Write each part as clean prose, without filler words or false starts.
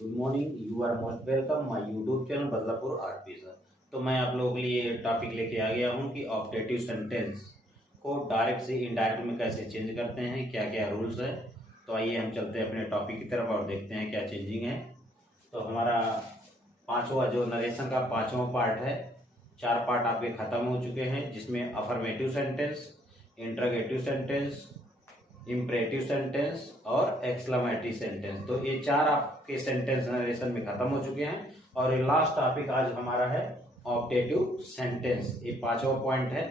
Good morning, you are most welcome my YouTube channel Badlapur art teacher. तो मैं आप लोगों के लिए टॉपिक लेके आ गया हूँ कि ऑप्टेटिव सेंटेंस को डायरेक्ट से इनडायरेक्ट में कैसे चेंज करते हैं, क्या क्या रूल्स है। तो आइए हम चलते हैं अपने टॉपिक की तरफ और देखते हैं क्या चेंजिंग है। तो हमारा पांचवा जो नरेशन का पांचवा पार्ट है, चार पार्ट आपके खत्म हो चुके हैं, जिसमें affirmative sentence, interrogative sentence, imperative sentence और एक्सक्लेमेटरी सेंटेंस। तो ये चार आपके सेंटेंस नरेशन में खत्म हो चुके हैं और ये लास्ट टॉपिक आज हमारा है ऑप्टेटिव सेंटेंस। ये पांचवा पॉइंट है।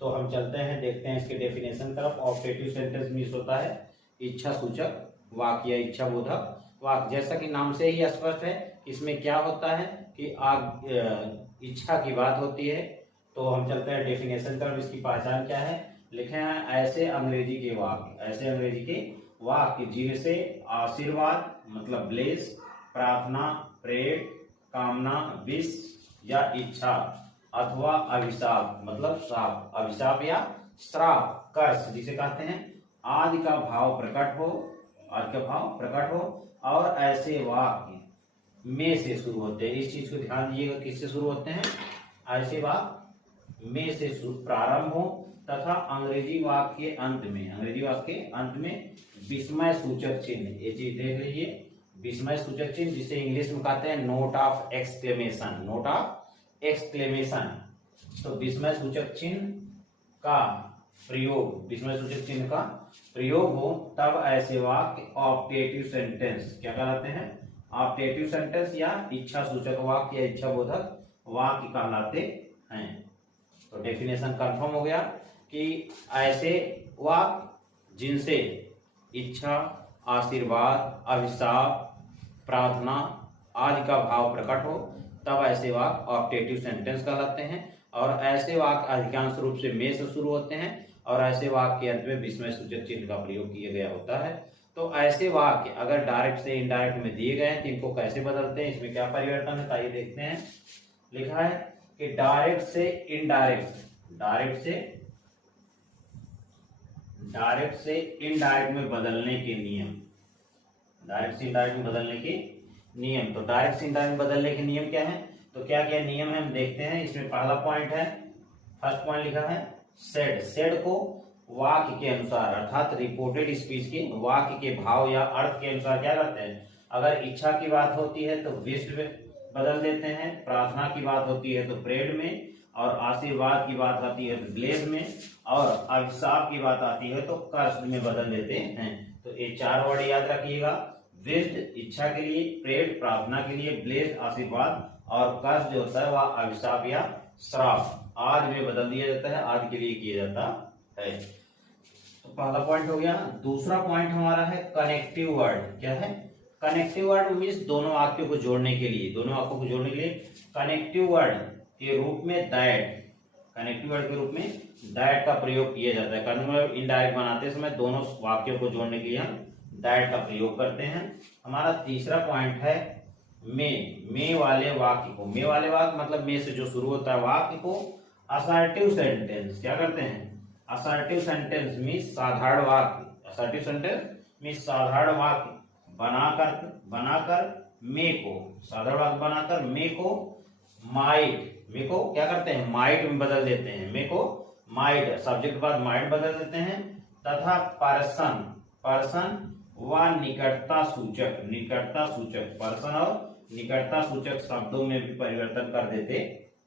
तो हम चलते हैं, देखते हैं इसके डेफिनेशन तरफ। ऑप्टेटिव सेंटेंस मीन्स होता है इच्छा सूचक वाक्य या इच्छा बोधक वाक्य। जैसा कि नाम से ही स्पष्ट है, इसमें क्या होता है कि इच्छा की बात होती है। तो हम चलते हैं डेफिनेशन तरफ। इसकी पहचान क्या है, लिखे हैं ऐसे अंग्रेजी के वाक्य, ऐसे अंग्रेजी के वाक्य जिनसे आशीर्वाद मतलब ब्लेस, प्रार्थना, प्रेयर, कामना, विश या इच्छा अथवा अभिशाप मतलब श्राप, अभिशाप या श्राप, कर्ष जिसे कहते हैं, आदि का भाव प्रकट हो, आदि का भाव प्रकट हो। और ऐसे वाक्य में से शुरू होते हैं। इस चीज को ध्यान दीजिएगा, किससे शुरू होते हैं, ऐसे वाक्य में से प्रारंभ हो तथा अंग्रेजी वाक्य के अंत में, अंग्रेजी वाक्य के अंत में विस्मय सूचक चिन्ह, ये चीज देख लीजिए, विस्मय सूचक चिन्ह जिसे इंग्लिश में कहते हैं note of exclamation, note of exclamation. तो विस्मय सूचक चिन्ह का प्रयोग, विस्मय सूचक चिन्ह का प्रयोग हो तब ऐसे वाक्य ऑप्टेटिव सेंटेंस क्या कहलाते हैं, ऑप्टेटिव सेंटेंस या इच्छा सूचक वाक्य या इच्छा बोधक वाक्य कहलाते हैं। तो डेफिनेशन कंफर्म हो गया कि ऐसे वाक्य जिनसे इच्छा, आशीर्वाद, अभिशाप, प्रार्थना आदि का भाव प्रकट हो तब ऐसे वाक्य ऑप्टेटिव सेंटेंस कहलाते हैं। और ऐसे वाक्य अधिकांश रूप से में से शुरू होते हैं और ऐसे वाक्य के अंत में विस्मय सूचक चिन्ह का प्रयोग किया गया होता है। तो ऐसे वाक्य अगर डायरेक्ट से इनडायरेक्ट में दिए गए हैं तो इनको कैसे बदलते हैं, इसमें क्या परिवर्तन है, आइए देखते हैं। लिखा है कि डायरेक्ट से इनडायरेक्ट, डायरेक्ट से इनडायरेक्ट में बदलने के नियम, डायरेक्ट से इनडायरेक्ट में बदलने के नियम। तो डायरेक्ट से इनडायरेक्ट में बदलने के नियम क्या है, तो क्या क्या नियम है हम देखते हैं। इसमें पहला पॉइंट है, फर्स्ट पॉइंट लिखा है सेड। सेड को वाक्य के अनुसार अर्थात रिपोर्टेड स्पीच के वाक्य के भाव या अर्थ के अनुसार क्या करते हैं। अगर इच्छा की बात होती है तो विश्ड में बदल देते हैं, प्रार्थना की बात होती है तो प्रेड में, और आशीर्वाद की बात आती है तो ब्लेस में, और अभिशाप की बात आती है तो कर्ष में बदल देते हैं। तो ये चार वर्ड याद रखिएगा, विश्ड इच्छा के लिए, प्रेड प्रार्थना के लिए, ब्लेस आशीर्वाद, और कर्ष जो होता है वह अभिशाप या श्राप आदि में बदल दिया जाता है, आदि के लिए किया जाता है। तो पहला पॉइंट हो गया। दूसरा पॉइंट हमारा है कनेक्टिव वर्ड। क्या है, कनेक्टिव वर्ड मीन्स दोनों वाक्यों को जोड़ने के लिए, दोनों वाक्यों को जोड़ने के लिए कनेक्टिव वर्ड के रूप में दैट, कनेक्टिव वर्ड के रूप में दैट का प्रयोग किया जाता है। मतलब इनडायरेक्ट बनाते समय दोनों वाक्यों को जोड़ने के लिए हम दैट का प्रयोग करते हैं। हमारा तीसरा पॉइंट है मे वाले वाक्य को, मे वाले वाक्य मतलब मे से जो शुरू होता है वाक्य को असर्टिव सेंटेंस क्या करते हैं, असर्टिव सेंटेंस मीन्स साधारण वाक्य, असर्टिव सेंटेंस मीन्स साधारण वाक्य बनाकर मे को, साधारण वाक्य बनाकर मे को माइट, मे को क्या करते हैं माइट में बदल देते हैं, मे को माइट, सब्जेक्ट के बाद माइट बदल देते हैं, तथा पर्सन, पर्सन व निकटता सूचक, निकटता सूचक, पर्सन और निकटता सूचक शब्दों में भी परिवर्तन कर देते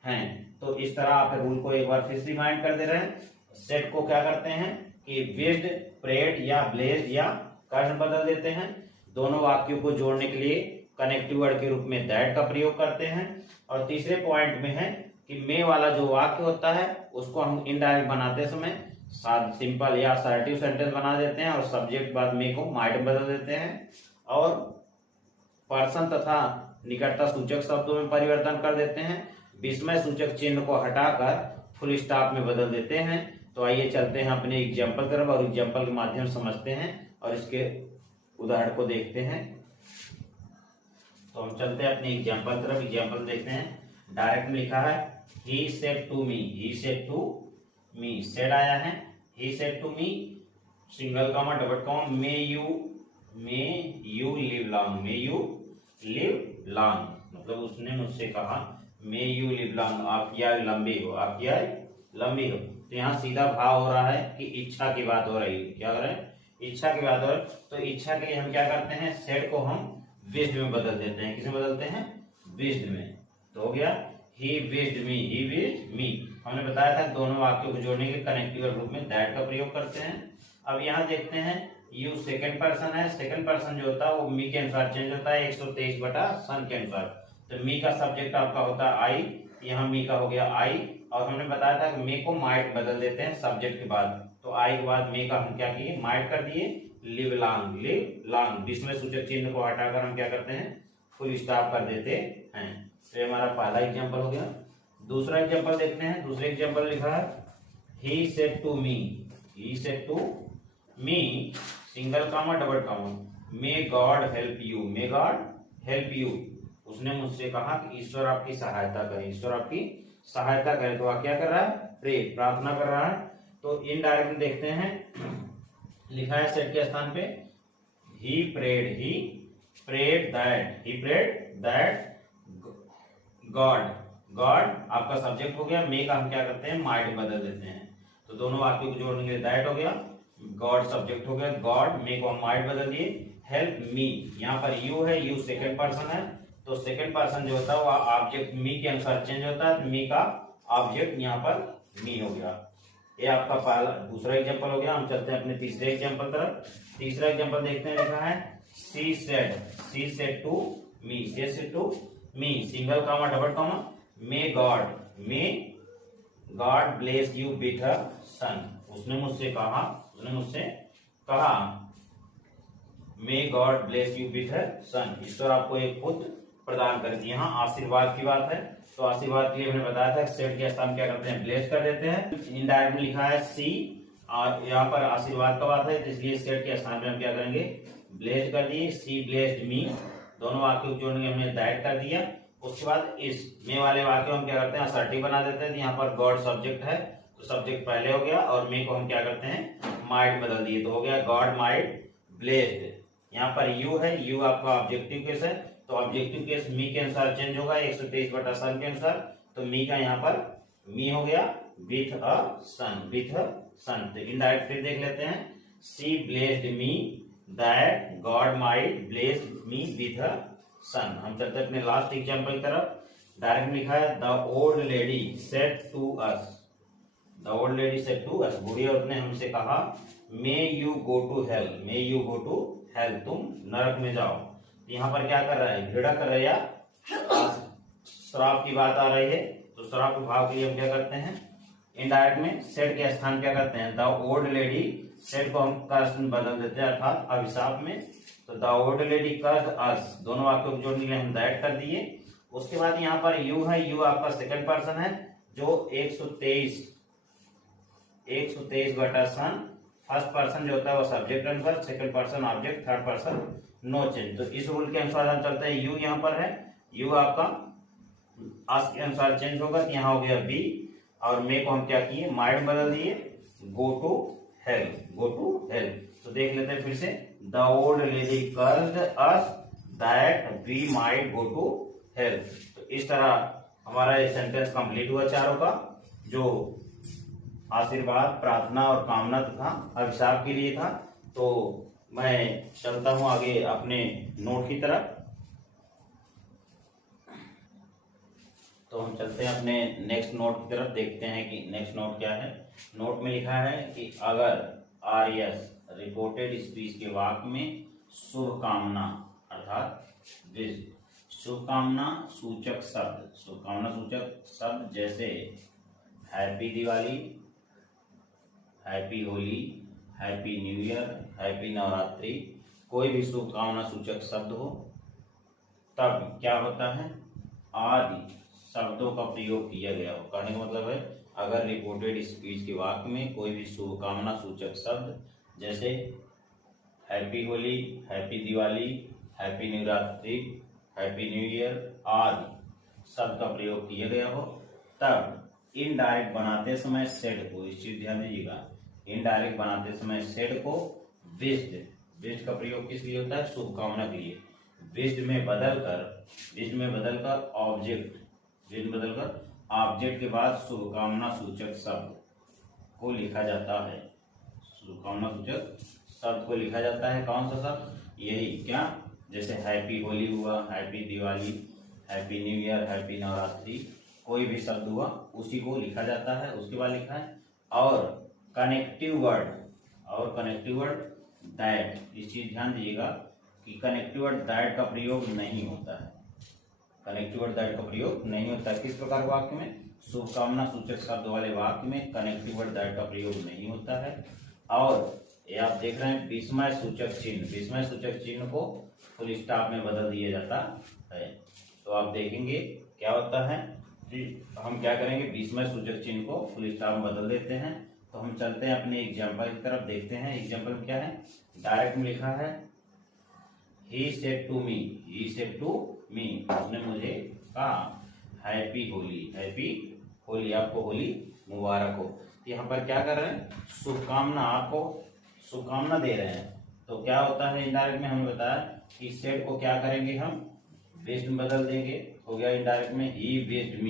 हैं। तो इस तरह आप रूल को एक बार फिर से रिमाइंड कर दे रहे हैं। सेट को क्या करते हैं कि विश्ड, प्रेड या ब्लेस्ड या कर्ष बदल देते हैं। दोनों वाक्यों को जोड़ने के लिए कनेक्टिव वर्ड के रूप में दैट का प्रयोग करते हैं। और तीसरे पॉइंट में है कि मे वाला जो वाक्य होता है उसको हम इनडायरेक्ट बनाते समय सिंपल या असर्टिव सेंटेंस बना देते हैं और सब्जेक्ट बाद मे को माइट बदल देते हैं, और पर्सन तथा निकटता सूचक शब्दों में परिवर्तन कर देते हैं। विस्मय सूचक चिन्ह को हटाकर फुल स्टॉप में बदल देते हैं। तो आइए चलते हैं अपने एग्जाम्पल तरफ और एग्जाम्पल के माध्यम से समझते हैं और इसके उदाहरण को देखते हैं। तो हम चलते हैं अपने एग्जाम्पल तरफ, एग्जाम्पल देखते हैं। डायरेक्ट में लिखा है he said to me, he said to me, said आया है, he said to me single comma double comma may you live long, may you live long, मतलब उसने मुझसे कहा मे यू लिव लॉन्ग, आपकी आयु लंबी हो, आपकी आयु लंबी हो। तो यहाँ सीधा भाव हो रहा है कि इच्छा की बात हो रही है। क्या हो रहा है? इच्छा की बात हो रही है। तो इच्छा के लिए हम क्या करते हैं, सेड को हम विश्ड में बदल देते हैं। किसमें बदलते हैं? विश्ड में। तो हो गया he wished me, he wished मी। हमने बताया था दोनों वाक्यों को जोड़ने के कनेक्टिव रूप में दैट का प्रयोग करते हैं। अब यहाँ देखते हैं यू सेकंड पर्सन है, सेकंड पर्सन जो होता है वो मी के अनुसार चेंज होता है 123 बटा सन के अनुसार। तो मी का सब्जेक्ट आपका होता है आई, यहाँ मी का हो गया आई, और हमने बताया था कि मे को माइट बदल देते हैं सब्जेक्ट के बाद। तो आई के बाद मे का हम क्या किए, माइट कर दिए, लिव लॉन्ग, लिव लॉन्ग। विस्मय सूचक चिन्ह को हटाकर हम क्या करते हैं, फुल स्टॉप कर देते हैं। तो ये हमारा पहला एग्जाम्पल हो गया। दूसरा एग्जाम्पल देखते हैं। दूसरे एग्जाम्पल लिखा है he said to me, he said to me, single comma double comma, may God help you, may God help you. उसने मुझसे कहा कि ईश्वर आपकी सहायता करे, ईश्वर आपकी सहायता करे। तो वह क्या कर रहा है, प्रे, प्रार्थना कर रहा है। तो इनडायरेक्ट देखते हैं, लिखा है सेड के स्थान पे he prayed that God, God आपका सब्जेक्ट हो गया, मे का हम क्या करते हैं, माइट बदल देते हैं। तो दोनों वाक्यों को जोड़ने के लिए दैट हो गया, गॉड सब्जेक्ट हो गया, गॉड, मे को हम माइट बदल दिए, हेल्प मी। यहाँ पर यू है, यू सेकंड पर्सन है, तो सेकंड पर्सन जो होता है वो ऑब्जेक्ट मी के अनुसार चेंज होता है। तो मी का ऑब्जेक्ट यहाँ पर मी हो गया। ये आपका पहला दूसरा एग्जांपल हो गया। हम चलते हैं अपने तीसरे एग्जांपल तरफ। तीसरा एग्जांपल देखते हैं, लिखा है she said to me, she said to me, single comma double comma, may God bless you with a son. उसने मुझसे कहा may God bless you with a son, ईश्वर आपको एक पुत्र प्रदान कर दिया। यहाँ आशीर्वाद की बात है, तो आशीर्वाद के लिए हमने बताया था सेड के स्थान क्या करते हैं, ब्लेस कर देते हैं। इनडायरेक्ट लिखा है सी, और यहाँ पर आशीर्वाद का बात है, तो इसलिए सेड के स्थान पे हम क्या करेंगे, ब्लेस कर दिए, सी ब्लेस्ड मी। दोनों वाक्यों को जोड़ने हमने दैट कर दिया। उसके बाद इस मे वाले वाक्य हम क्या करते हैं, असर्टिव बना देते हैं। यहाँ पर गॉड सब्जेक्ट है, तो सब्जेक्ट पहले हो गया, और मे को हम क्या करते हैं, माइट बदल दिए, तो हो गया गॉड माइट ब्लेस्ड। यहाँ पर यू है, यू आपका ऑब्जेक्टिव केस है, तो ऑब्जेक्टिव केस मी के अनुसार चेंज होगा 123 बटा सन के अनुसार। तो मी का यहाँ पर मी हो गया with a sun, with a सन। तो इनडायरेक्ट फिर देख लेते हैं, she blessed me that God might bless me with a son. हम चलते अपने लास्ट एग्जांपल की तरफ। डायरेक्ट लिखा है the old lady said to us, the old lady said to us, बूढ़ी औरत ने हमसे कहा may you go to hell, may you go to hell, तुम नरक में जाओ। यहाँ पर क्या कर रहा है, घृणा कर रहा है या श्राप की बात आ रही है। तो श्राप के भाव के लिए हम क्या करते हैं, इनडायरेक्ट में सेड के स्थान क्या करते हैं, द ओल्ड लेडी, सेड को हम कर्स में बदल देते हैं अर्थात अभिशाप में। तो द ओल्ड लेडी कर्स अस, दोनों वाक्यों को जोड़ने के लिए हम दैट कर दिए। उसके बाद यहाँ पर यू है, यू आपका सेकंड पर्सन है, जो 123 बटा सन, फर्स्ट पर्सन जो होता है वो सब्जेक्ट अनुसार, second person object, third person no change. तो इस रूल के अनुसार हम चलते हैं, यू यहाँ पर है, यू आपका आस के अनुसार चेंज होगा, तो यहाँ हो गया बी, और मे को हम क्या किए, माइट बदल दिए, go to hell, go to hell. तो देख लेते हैं फिर से, the old lady cursed us that we might go to hell. तो इस तरह हमारा ये सेंटेंस कंप्लीट हुआ चारों का, जो आशीर्वाद, प्रार्थना और कामना तथा अभिशाप के लिए था। तो मैं चलता हूं आगे अपने नोट की तरफ। तो हम चलते हैं अपने नेक्स्ट नोट की तरफ, देखते हैं कि नेक्स्ट नोट क्या है। नोट में लिखा है कि अगर आरएस रिपोर्टेड स्पीच के वाक्य में शुभकामना अर्थात शुभकामना सूचक शब्द जैसे happy Diwali, happy Holi, happy new year, happy Navratri, कोई भी शुभकामना सूचक शब्द हो, तब क्या होता है, आदि शब्दों का प्रयोग किया गया हो। कहने का मतलब है, अगर रिपोर्टेड स्पीच के वाक्य में कोई भी शुभकामना सूचक शब्द जैसे happy Holi, happy Diwali, happy Navratri, happy new year आदि शब्द का प्रयोग किया गया हो, तब इनडायरेक्ट बनाते समय सेड को, इस चीज ध्यान दीजिएगा, इनडायरेक्ट बनाते समय सेड को विश्ड का प्रयोग किस लिए होता है, शुभकामना के लिए। विज्ड में बदलकर ऑब्जेक्ट के बाद शुभकामना सूचक शब्द को लिखा जाता है। शुभकामना सूचक शब्द को लिखा जाता है। कौन सा शब्द? यही क्या, जैसे हैप्पी होली हुआ, happy Diwali, happy new year, happy Navratri, कोई भी शब्द हुआ उसी को लिखा जाता है। उसके बाद लिखा है और कनेक्टिव वर्ड दैट, इस चीज ध्यान दीजिएगा कि कनेक्टिव वर्ड दैट का प्रयोग नहीं होता है। कनेक्टिव वर्ड दैट का प्रयोग नहीं होता है। किस प्रकार वाक्य में? शुभकामना सूचक शब्द वाले वाक्य में कनेक्टिव वर्ड दैट का प्रयोग नहीं होता है। और ये आप देख रहे हैं विस्मय सूचक चिन्ह को फुल स्टॉप में बदल दिया जाता है। तो आप देखेंगे क्या होता है कि हम क्या करेंगे, विस्मय सूचक चिन्ह को फुल स्टॉप में बदल देते हैं। तो हम चलते हैं अपने एग्जाम्पल की तरफ, देखते हैं एग्जाम्पल में क्या है। डायरेक्ट में लिखा है ही सेड टू मी, उसने मुझे कहा हैप्पी होली, आपको होली मुबारक हो। यहाँ पर क्या कर रहे हैं, शुभकामना, आपको शुभकामना दे रहे हैं। तो क्या होता है इनडायरेक्ट में, हमें बताया कि सेड को क्या करेंगे हम विश्ड में बदल देंगे। हो गया इनडायरेक्ट में ही विश्ड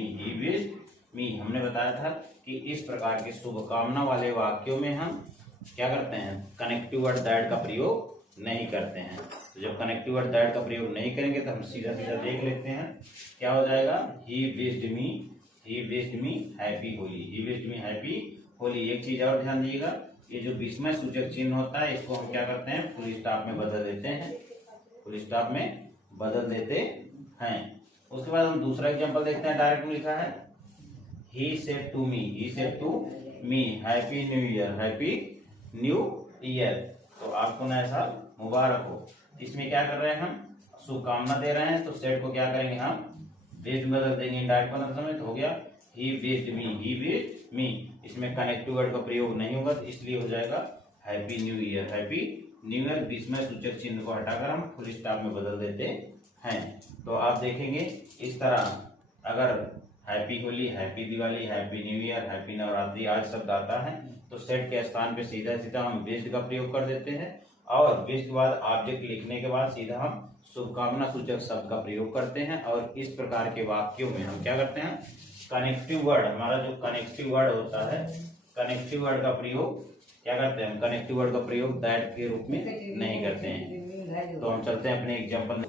मी। हमने बताया था कि इस प्रकार के शुभकामना वाले वाक्यों में हम क्या करते हैं, कनेक्टिव वर्ड दैट का प्रयोग नहीं करते हैं। तो जब कनेक्टिव वर्ड दैट का प्रयोग नहीं करेंगे तो हम सीधा देख लेते हैं क्या हो जाएगा, he wished me happy Holi. एक चीज और ध्यान दीजिएगा, ये जो विस्मय सूचक चिन्ह होता है इसको हम क्या करते हैं, फुल स्टॉप में बदल देते हैं। उसके बाद हम दूसरा एग्जांपल देखते हैं। डायरेक्ट में लिखा है he said to me happy new year, तो आपको नया साल मुबारक हो। इसमें क्या कर रहे हैं, हम शुभकामना दे रहे हैं। तो सेड को क्या करेंगे, हम विश्ड बदल देंगे डायरेक्ट बदल समय। तो हो गया ही विश्ड मी। इसमें कनेक्टिव वर्ड का प्रयोग नहीं होगा, तो इसलिए हो जाएगा हैप्पी न्यू ईयर। विस्मय सूचक चिन्ह को हटाकर हम फुल स्टॉप में बदल देते हैं। तो आप देखेंगे इस तरह अगर happy Holi, happy Diwali, happy new year, happy Navratri आज शब्द आता है तो सेड के स्थान पे सीधा हम विश्ड का प्रयोग कर देते हैं। और विश्ड के बाद ऑब्जेक्ट लिखने के बाद सीधा हम शुभकामना सूचक शब्द का प्रयोग करते हैं। और इस प्रकार के वाक्यों में हम क्या करते हैं, कनेक्टिव वर्ड, हमारा जो कनेक्टिव वर्ड होता है, कनेक्टिव वर्ड का प्रयोग क्या करते हैं, हम कनेक्टिव वर्ड का प्रयोग दैट के रूप में नहीं करते हैं। तो हम चलते हैं अपने एग्जाम्पल।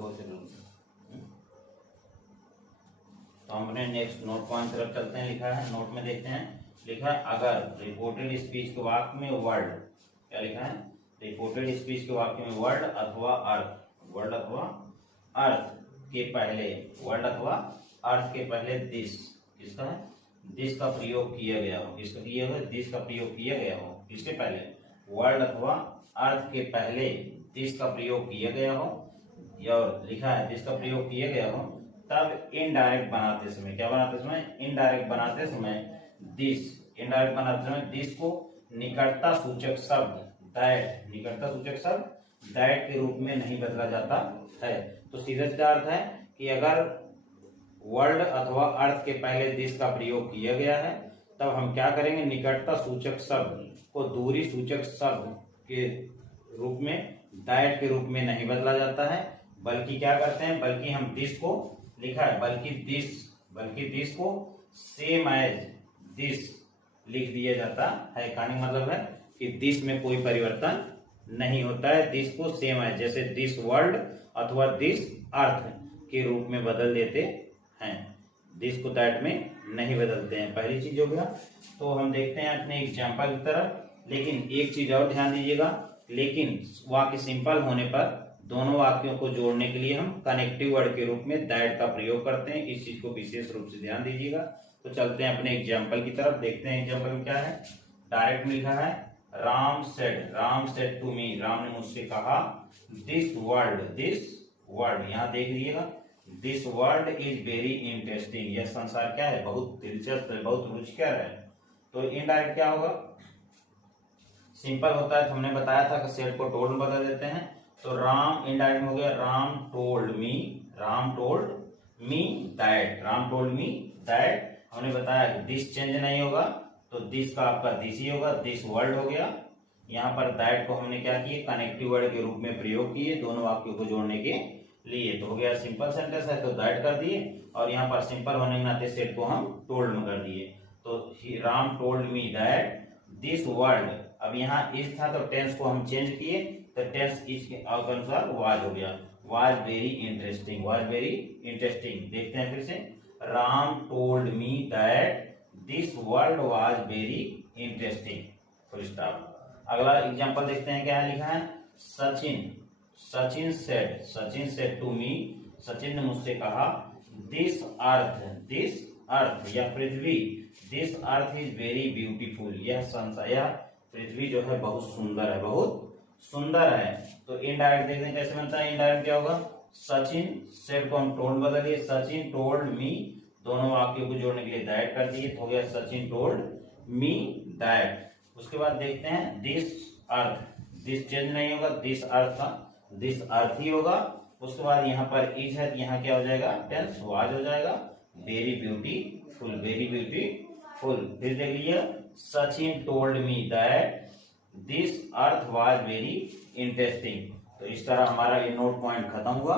तो हम अपने नेक्स्ट नोट पॉइंट तरफ चलते हैं। लिखा है नोट में देखते हैं, लिखा है अगर रिपोर्टेड स्पीच के वाक्य में वर्ड, क्या लिखा है, रिपोर्टेड स्पीच के वाक्य में वर्ड अथवा अर्थ के पहले दिस, किसका है, दिस का प्रयोग किया गया हो, किसका किया हुआ, दिस का प्रयोग किया गया हो, किसके पहले, वर्ड अथवा अर्थ के पहले दिस का प्रयोग किया गया हो, या लिखा है दिस का प्रयोग किया गया हो, तब इनडायरेक्ट बनाते समय, क्या बनाते समय, इनडायरेक्ट बनाते समय दिस को निकटता सूचक शब्द दैट के रूप में नहीं बदला जाता है। तो सीधा अर्थ है कि अगर वर्ड अथवा अर्थ के पहले दिस का प्रयोग किया गया है तब हम क्या करेंगे, निकटता सूचक शब्द को दूरी सूचक शब्द के रूप में, दैट के रूप में नहीं बदला जाता है, बल्कि क्या करते हैं, बल्कि हम दिस को, लिखा है बल्कि दिस को सेम एज दिस लिख दिया जाता है। कहने का मतलब है कि दिस में कोई परिवर्तन नहीं होता है, दिस को सेम एज, जैसे दिस वर्ल्ड अथवा दिस अर्थ के रूप में बदल देते हैं, दिस को दैट में नहीं बदलते हैं। पहली चीज हो गया। तो हम देखते हैं अपने एग्जाम्पल की तरफ। लेकिन एक चीज और ध्यान दीजिएगा, लेकिन वाक्य सिंपल होने पर दोनों वाक्यों को जोड़ने के लिए हम कनेक्टिव वर्ड के रूप में दैट का प्रयोग करते हैं। इस चीज को विशेष रूप से ध्यान दीजिएगा। तो चलते हैं अपने एग्जाम्पल की तरफ, देखते हैं एग्जाम्पल में क्या है। डायरेक्ट में लिखा है Ram said to me, Ram ने मुझसे कहा दिस वर्ल्ड, यहाँ देख लीजिएगा, this world is very interesting, यह संसार क्या है, बहुत दिलचस्प है, बहुत रुचिकर है। तो इनडायरेक्ट क्या होगा, सिंपल होता है, तो हमने बताया था कि सेड को टोल्ड में बदल देते हैं। तो राम इनडायरेक्ट हो गया, राम टोल्ड मी दैट, हमने बताया कि दिस चेंज नहीं होगा, तो दिस का आपका दिस ही होगा, दिस वर्ल्ड हो गया। यहाँ पर दैट को हमने क्या किए, कनेक्टिव वर्ड के रूप में प्रयोग किए दोनों वाक्यों को जोड़ने के लिए, तो हो गया सिंपल सेंटेंस है तो दैट कर दिए, और यहाँ पर सिंपल होने के नाते सेट को हम टोल्ड में कर दिए। तो Ram told me that this world, अब यहाँ इज था तो टेंस को हम चेंज किए, तो टेंस इज के अनुसार वाज हो गया, was very interesting, was very interesting. देखते हैं फिर से, Ram told me that this world was very interesting, full stop. अगला एग्जांपल देखते हैं क्या लिखा है, Sachin said to me, Sachin ने मुझसे कहा, दिस अर्थ यह पृथ्वी, this earth is very beautiful, यह संसार, यह पृथ्वी जो है बहुत सुंदर है, बहुत सुंदर है। तो इनडायरेक्ट देखते हैं कैसे बनता है, इनडायरेक्ट क्या होगा, सचिन सेड को हम टोल्ड बदलिए, सचिन टोल्ड मी, दोनों वाक्यों को जोड़ने के लिए दैट कर दिए, तो हो गया सचिन टोल्ड मी दैट। उसके बाद देखते हैं दिस अर्थ, दिस चेंज नहीं होगा, दिस अर्थ था, दिस अर्थ ही होगा। उसके बाद यहाँ पर इज है, यहाँ क्या हो जाएगा, टेंस वाज हो जाएगा, वेरी ब्यूटीफुल, वेरी ब्यूटीफुल। फिर देख लीजिए, Sachin told me that this earth was very interesting. तो इस तरह हमारा ये नोट पॉइंट खत्म हुआ।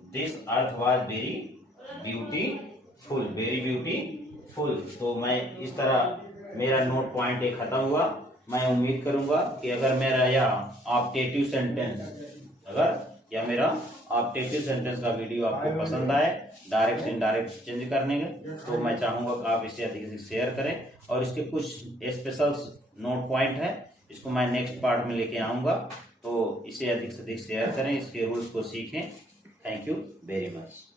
This earth was very beautiful, very beautiful. तो मैं इस तरह मेरा नोट पॉइंट ये खत्म हुआ। मैं उम्मीद करूंगा कि अगर मेरा यह ऑप्टेटिव सेंटेंस, अगर मेरा ऑप्टेटिव सेंटेंस का वीडियो आपको पसंद आए, डायरेक्ट से इनडायरेक्ट चेंज करने के, तो मैं चाहूंगा कि आप इसे अधिक से शेयर करें, और इसके कुछ स्पेशल नोट पॉइंट है, इसको मैं नेक्स्ट पार्ट में लेके आऊंगा, तो इसे अधिक से अधिक शेयर करें, इसके रूल्स को सीखें। Thank you very much.